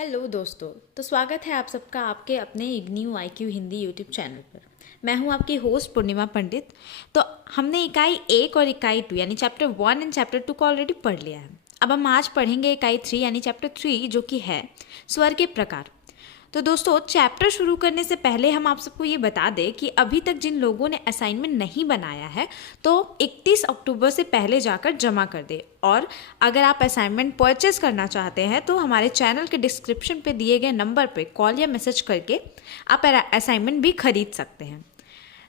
Hello दोस्तों। तो स्वागत है आप सबका आपके अपने IGNOU IQ Hindi YouTube channel पर। मैं हूं आपकी होस्ट पूर्णिमा पंडित। तो हमने इकाई 1 और इकाई 2 यानी चैप्टर 1 एंड चैप्टर 2 को ऑलरेडी पढ़ लिया है। अब हम आज पढ़ेंगे इकाई 3 यानी चैप्टर 3 जो कि है स्वर के प्रकार। तो दोस्तों चैप्टर शुरू करने से पहले हम आप सबको ये बता दें कि अभी तक जिन लोगों ने असाइनमेंट नहीं बनाया है तो 31 अक्टूबर से पहले जाकर जमा कर दे। और अगर आप असाइनमेंट परचेस करना चाहते हैं तो हमारे चैनल के डिस्क्रिप्शन पे दिए गए नंबर पे कॉल या मैसेज करके आप असाइनमेंट भी खरीद सकते हैं।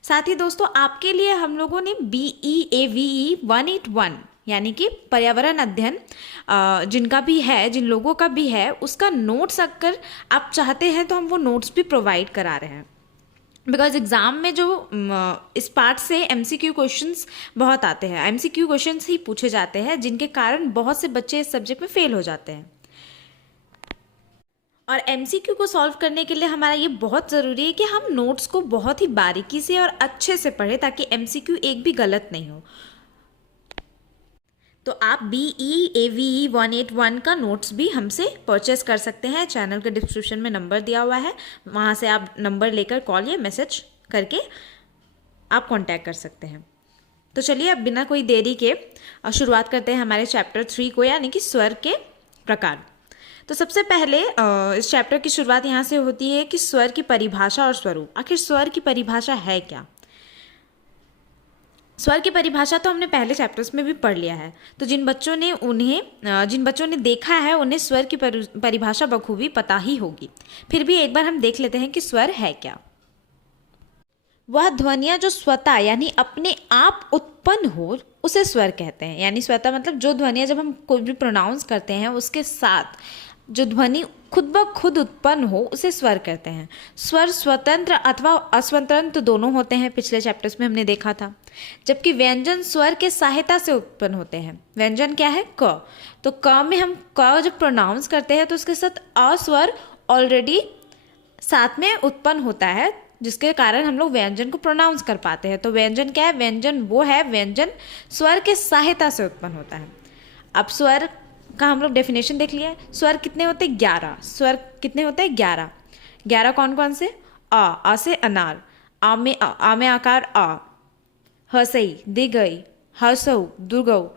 साथ ही दोस्तों आपके लिए हम लोगों ने BEAVE 181 यानी कि पर्यावरण अध्ययन जिनका भी है, जिन लोगों का भी है, उसका नोट्स अगर आप चाहते हैं तो हम वो नोट्स भी प्रोवाइड करा रहे हैं। बिकॉज एग्ज़ाम में जो इस पार्ट से MCQ क्वेश्चंस बहुत आते हैं, MCQ क्वेश्चंस ही पूछे जाते हैं जिनके कारण बहुत से बच्चे इस सब्जेक्ट में फेल हो जाते हैं। और MCQ को सॉल्व करने के लिए हमारा ये बहुत ज़रूरी है कि हम नोट्स को बहुत ही बारीकी से और अच्छे से पढ़ें ताकि MCQ एक भी गलत नहीं हो। तो आप BEAVE 181 का नोट्स भी हमसे परचेस कर सकते हैं। चैनल के डिस्क्रिप्शन में नंबर दिया हुआ है, वहाँ से आप नंबर लेकर कॉल या मैसेज करके आप कांटेक्ट कर सकते हैं। तो चलिए अब बिना कोई देरी के शुरुआत करते हैं हमारे चैप्टर 3 को यानी कि स्वर के प्रकार। तो सबसे पहले इस चैप्टर की शुरुआत यहाँ से होती है कि स्वर की परिभाषा और स्वरूप। आखिर स्वर की परिभाषा है क्या? स्वर की परिभाषा तो हमने पहले चैप्टर्स में भी पढ़ लिया है। तो जिन बच्चों ने देखा है उन्हें स्वर की परिभाषा बखूबी पता ही होगी। फिर भी एक बार हम देख लेते हैं कि स्वर है क्या। वह ध्वनियाँ जो स्वतः यानी अपने आप उत्पन्न हो उसे स्वर कहते हैं। यानी स्वतः मतलब जो ध्वनियाँ जब हम कोई भी प्रोनाउंस करते हैं उसके साथ जो ध्वनि खुद ब खुद उत्पन्न हो उसे स्वर कहते हैं। स्वर स्वतंत्र अथवा अस्वतंत्र दोनों होते हैं, पिछले चैप्टर्स में हमने देखा था। जबकि व्यंजन स्वर के सहायता से उत्पन्न होते हैं। व्यंजन क्या है? क। तो क में हम क जब प्रोनाउंस करते हैं तो उसके साथ अ स्वर ऑलरेडी साथ में उत्पन्न होता है जिसके कारण हम लोग व्यंजन को प्रोनाउंस कर पाते हैं। तो व्यंजन क्या है? व्यंजन वो है व्यंजन स्वर के सहायता से उत्पन्न होता है। अब स्वर का हम लोग डेफिनेशन देख लिया है। स्वर कितने होते हैं? 11। स्वर कितने होते हैं? 11। 11 कौन कौन से? आ से अनार, आ में आकार आ, हसई दिगई, हसऊ दुर्गऊ,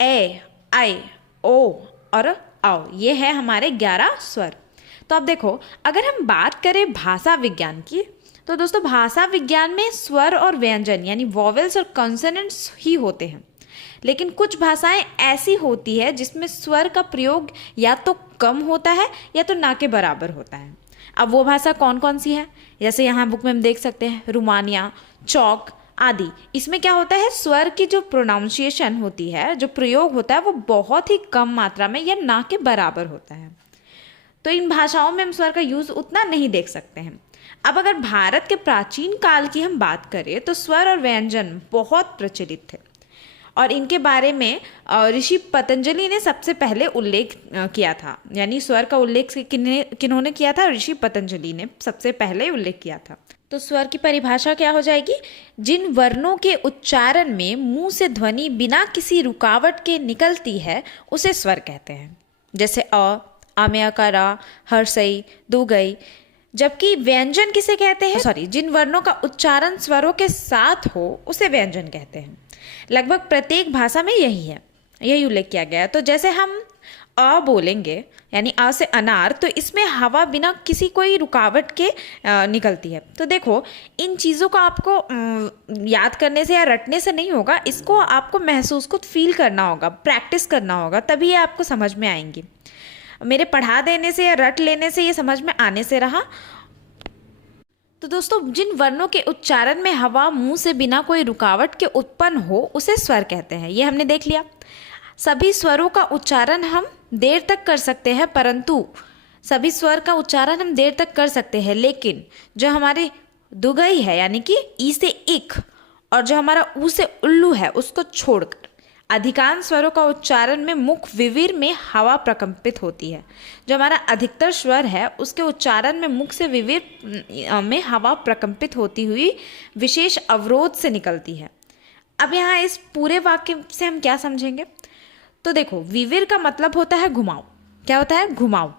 ए आई ओ और आओ। ये है हमारे 11 स्वर। तो अब देखो अगर हम बात करें भाषा विज्ञान की तो दोस्तों भाषा विज्ञान में स्वर और व्यंजन यानी वॉवेल्स और कॉन्सोनेंट्स ही होते हैं। लेकिन कुछ भाषाएं ऐसी होती है जिसमें स्वर का प्रयोग या तो कम होता है या तो ना के बराबर होता है। अब वो भाषा कौन कौन सी है? जैसे यहाँ बुक में हम देख सकते हैं रोमानिया, चौक आदि। इसमें क्या होता है? स्वर की जो प्रोनाउंसिएशन होती है, जो प्रयोग होता है वो बहुत ही कम मात्रा में या ना के बराबर होता है। तो इन भाषाओं में हम स्वर का यूज उतना नहीं देख सकते हैं। अब अगर भारत के प्राचीन काल की हम बात करें तो स्वर और व्यंजन बहुत प्रचलित थे और इनके बारे में ऋषि पतंजलि ने सबसे पहले उल्लेख किया था। यानी स्वर का उल्लेख किन्होंने किया था? ऋषि पतंजलि ने सबसे पहले उल्लेख किया था। तो स्वर की परिभाषा क्या हो जाएगी? जिन वर्णों के उच्चारण में मुंह से ध्वनि बिना किसी रुकावट के निकलती है उसे स्वर कहते हैं। जैसे आ में आकार आ, हर्षई दुगई। जबकि व्यंजन किसे कहते हैं? जिन वर्णों का उच्चारण स्वरों के साथ हो उसे व्यंजन कहते हैं। लगभग प्रत्येक भाषा में यही उल्लेख किया गया है। तो जैसे हम अ बोलेंगे यानी अ से अनार, तो इसमें हवा बिना किसी कोई रुकावट के निकलती है। तो देखो इन चीज़ों को आपको याद करने से या रटने से नहीं होगा, इसको आपको महसूस खुद फील करना होगा, प्रैक्टिस करना होगा, तभी ये आपको समझ में आएंगी। मेरे पढ़ा देने से या रट लेने से ये समझ में आने से रहा। तो दोस्तों जिन वर्णों के उच्चारण में हवा मुंह से बिना कोई रुकावट के उत्पन्न हो उसे स्वर कहते हैं। ये हमने देख लिया। सभी स्वरों का उच्चारण हम देर तक कर सकते हैं, लेकिन जो हमारे दुगई है यानी कि ई से इक और जो हमारा ऊ से उल्लू है उसको छोड़कर अधिकांश स्वरों का उच्चारण में मुख विवीर में हवा प्रकंपित होती है। जो हमारा अधिकतर स्वर है उसके उच्चारण में मुख से विवीर में हवा प्रकंपित होती हुई विशेष अवरोध से निकलती है। अब यहाँ इस पूरे वाक्य से हम क्या समझेंगे? तो देखो विवीर का मतलब होता है घुमाव। क्या होता है? घुमाव।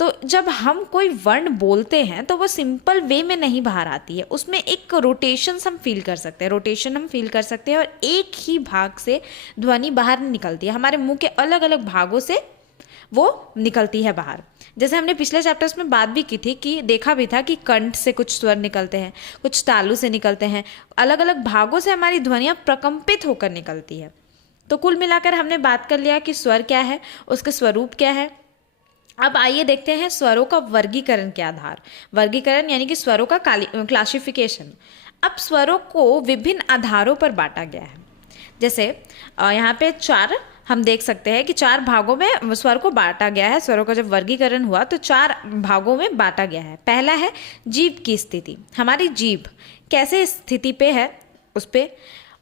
तो जब हम कोई वर्ण बोलते हैं तो वो सिंपल वे में नहीं बाहर आती है, उसमें एक रोटेशन हम फील कर सकते हैं, और एक ही भाग से ध्वनि बाहर नहीं निकलती है, हमारे मुंह के अलग अलग भागों से वो निकलती है बाहर। जैसे हमने पिछले चैप्टर्स में बात भी की थी कि देखा भी था कि कंठ से कुछ स्वर निकलते हैं, कुछ तालु से निकलते हैं, अलग अलग भागों से हमारी ध्वनियाँ प्रकम्पित होकर निकलती है। तो कुल मिलाकर हमने बात कर लिया कि स्वर क्या है, उसके स्वरूप क्या है। अब आइए देखते हैं स्वरों का वर्गीकरण के आधार, वर्गीकरण यानी कि स्वरों का क्लासिफिकेशन। अब स्वरों को विभिन्न आधारों पर बांटा गया है। जैसे यहाँ पे चार हम देख सकते हैं कि 4 भागों में स्वर को बांटा गया है। स्वरों का जब वर्गीकरण हुआ तो 4 भागों में बांटा गया है। पहला है जीभ की स्थिति, हमारी जीभ कैसे स्थिति पे है उस पे।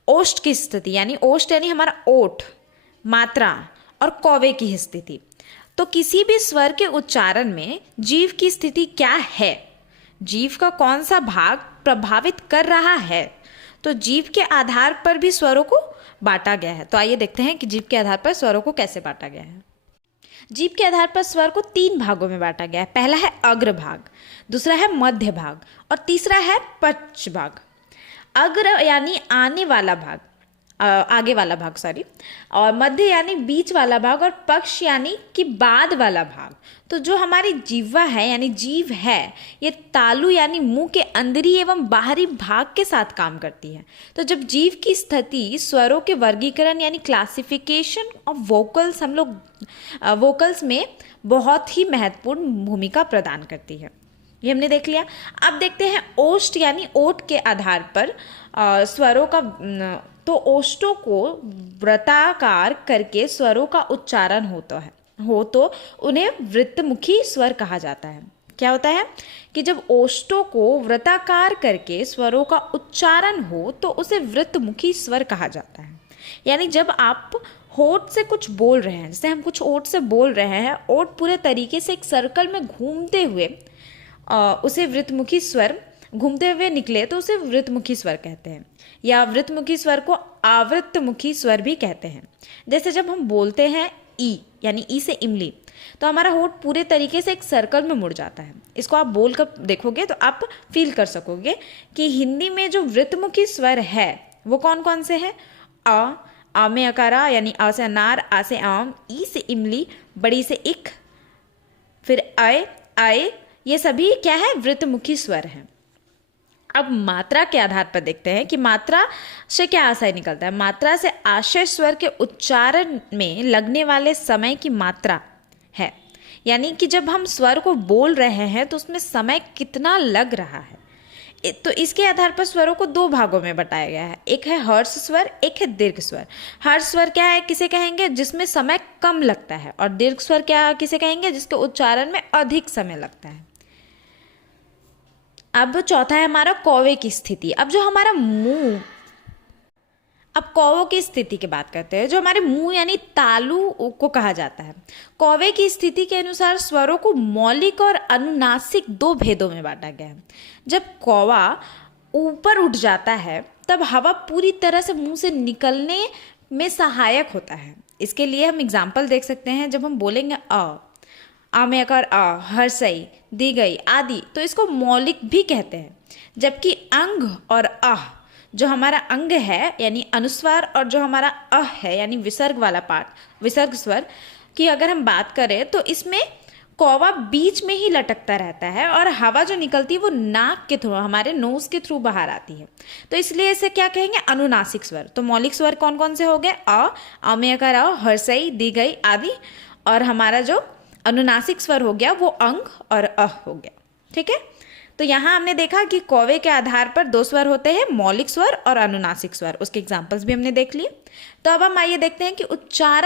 ओष्ठ की स्थिति यानी ओष्ठ यानी हमारा ओठ, मात्रा और कौवे की स्थिति। तो किसी भी स्वर के उच्चारण में जीभ की स्थिति क्या है, जीभ का कौन सा भाग प्रभावित कर रहा है, तो जीभ के आधार पर भी स्वरों को बांटा गया है। तो आइए देखते हैं कि जीभ के आधार पर स्वरों को कैसे बांटा गया है। जीभ के आधार पर स्वर को 3 भागों में बांटा गया है। पहला है अग्र भाग, दूसरा है मध्य भाग और तीसरा है पश्च भाग। अग्र यानी आने वाला भाग, आगे वाला भाग सॉरी, और मध्य यानी बीच वाला भाग और पक्ष यानी कि बाद वाला भाग। तो जो हमारी जीवा है यानी जीभ है, ये तालु यानी मुंह के अंदरी एवं बाहरी भाग के साथ काम करती है। तो जब जीभ की स्थिति स्वरों के वर्गीकरण यानी क्लासिफिकेशन ऑफ वोकल्स, हम लोग वोकल्स में बहुत ही महत्वपूर्ण भूमिका प्रदान करती है, ये हमने देख लिया। अब देखते हैं ओष्ठ यानी ओठ के आधार पर स्वरों का। तो ओष्ठों को वृत्ताकार करके स्वरों का उच्चारण हो तो उन्हें वृत्तमुखी स्वर कहा जाता है। क्या होता है कि जब ओष्ठों को वृत्ताकार करके स्वरों का उच्चारण हो तो उसे वृत्तमुखी स्वर कहा जाता है। यानी जब आप होठ से कुछ बोल रहे हैं, जैसे हम कुछ ओठ से बोल रहे हैं, ओठ पूरे तरीके से एक सर्कल में घूमते हुए उसे वृत्तमुखी स्वर घूमते हुए निकले तो उसे वृत्तमुखी स्वर कहते हैं, या वृत्तमुखी स्वर को आवृत्तमुखी स्वर भी कहते हैं। जैसे जब हम बोलते हैं ई यानी ई से इमली, तो हमारा होठ पूरे तरीके से एक सर्कल में मुड़ जाता है। इसको आप बोल कर देखोगे तो आप फील कर सकोगे कि हिंदी में जो वृत्तमुखी स्वर है वो कौन कौन से हैं। आ में अकारा यानी आ से अनार, आ से आम, ई से इमली, बड़ी से इक, फिर आए, ये सभी क्या है, वृत्तमुखी स्वर हैं। अब मात्रा के आधार पर देखते हैं कि मात्रा से क्या आशय निकलता है। मात्रा से आशय स्वर के उच्चारण में लगने वाले समय की मात्रा है, यानी कि जब हम स्वर को बोल रहे हैं तो उसमें समय कितना लग रहा है। तो इसके आधार पर स्वरों को 2 भागों में बताया गया है। एक है हर्ष स्वर, एक है दीर्घ स्वर। हर्ष स्वर क्या है, किसे कहेंगे जिसमें समय कम लगता है, और दीर्घ स्वर क्या किसे कहेंगे जिसके उच्चारण में अधिक समय लगता है। अब चौथा है हमारा कौवे की स्थिति। अब जो हमारा मुंह, अब कौवों की स्थिति की बात करते हैं। जो हमारे मुंह यानी तालु को कहा जाता है। कौवे की स्थिति के अनुसार स्वरों को मौलिक और अनुनासिक 2 भेदों में बांटा गया है। जब कौवा ऊपर उठ जाता है तब हवा पूरी तरह से मुंह से निकलने में सहायक होता है। इसके लिए हम एग्जाम्पल देख सकते हैं। जब हम बोलेंगे आ में अकार आ, हर्षई, दी गई आदि, तो इसको मौलिक भी कहते हैं। जबकि अंग और अह, जो हमारा अंग है यानी अनुस्वार, और जो हमारा अह है यानी विसर्ग वाला पार्ट, विसर्ग स्वर की अगर हम बात करें तो इसमें कौवा बीच में ही लटकता रहता है और हवा जो निकलती है वो नाक के थ्रू, हमारे नोज के थ्रू बाहर आती है। तो इसलिए इसे क्या कहेंगे, अनुनासिक स्वर। तो मौलिक स्वर कौन कौन से हो गए, आ में अकार आ, हर्षई, दी गई आदि, और हमारा जो अनुनासिक स्वर हो गया वो अंग और अह हो गया। ठीक है, तो यहाँ हमने देखा कि कौवे के आधार पर 2 स्वर होते हैं, मौलिक स्वर और अनुनासिक स्वर। उसके एग्जाम्पल्स भी हमने देख लिए। तो अब हम आइए देखते हैं कि उच्चारण